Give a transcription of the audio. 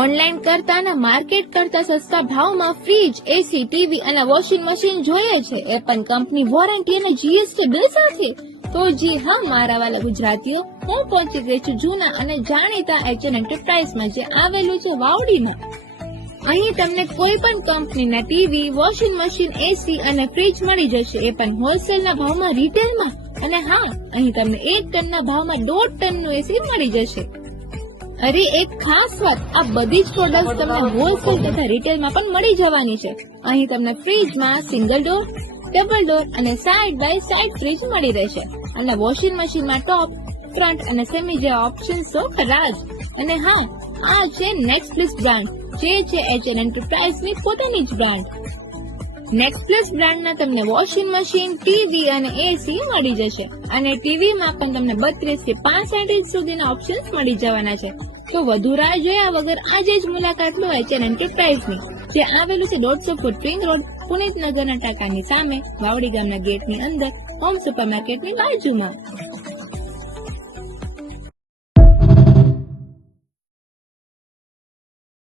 Online કરતા અને market કરતા સસ્તા ભાવમાં ફ્રીજ, એસી, ટીવી અને વોશિંગ મશીન જોઈએ છે, એ પણ કંપની વોરંટી અને જીએસટી બિલ સાથે? તો જી હા મારા વાલા ગુજરાતીઓ, હું પહોંચી ગઈ છું જૂના અને જાણીતા એચએન એન્ટરપ્રાઇઝમાં, જે આવેલું છે વાવડીમાં. અહીં તમને કોઈ પણ કંપનીના ટીવી, વોશિંગ મશીન, એસી અને ફ્રીજ મળી જશે, એ પણ હોલસેલના ભાવમાં, રિટેલમાં. અને હા, અહીં તમને 1 ટનના ભાવમાં 1.5 ટનનું એસી મળી જશે. અરે એક ખાસ વાત, આ બધી જ પ્રોડક્ટ્સ તમને હોલસેલ તથા રિટેલમાં પણ મળી જવાની છે. અહીં તમને ફ્રીજમાં સિંગલ ડોર, ડબલ ડોર અને સાઇડ બાય સાઇડ ફ્રીજ મળી રહેશે. અને વોશિંગ મશીનમાં ટોપ, ફ્રન્ટ અને સેમી જેવા ઓપ્શન્સ તો ખરા જ. અને હા, આ છે નેક્સ્ટ પ્લસ બ્રાન્ડ, જે છે એચએન એન્ટરપ્રાઇઝની પોતાની જ બ્રાન્ડ. નેક્સ્ટ પ્લસ બ્રાન્ડના તમને વોશિંગ મશીન, ટીવી અને એસી મળી જશે. અને ટીવીમાં પણ તમને 32 થી 65 ઇંચ સુધીના ઓપ્શન્સ મળી જવાના છે. તો વધુ રાહ જોયા વગર આજે જ મુલાકાત લો એચએન એન્ટરપ્રાઇઝની, જે આવેલું છે 150 ફૂટ રિંગ રોડ, પુનિતનગરના ટાંકાની સામે, વાવડી ગામના ગેટની અંદર, હોમ સુપરમાર્કેટની બાજુમાં.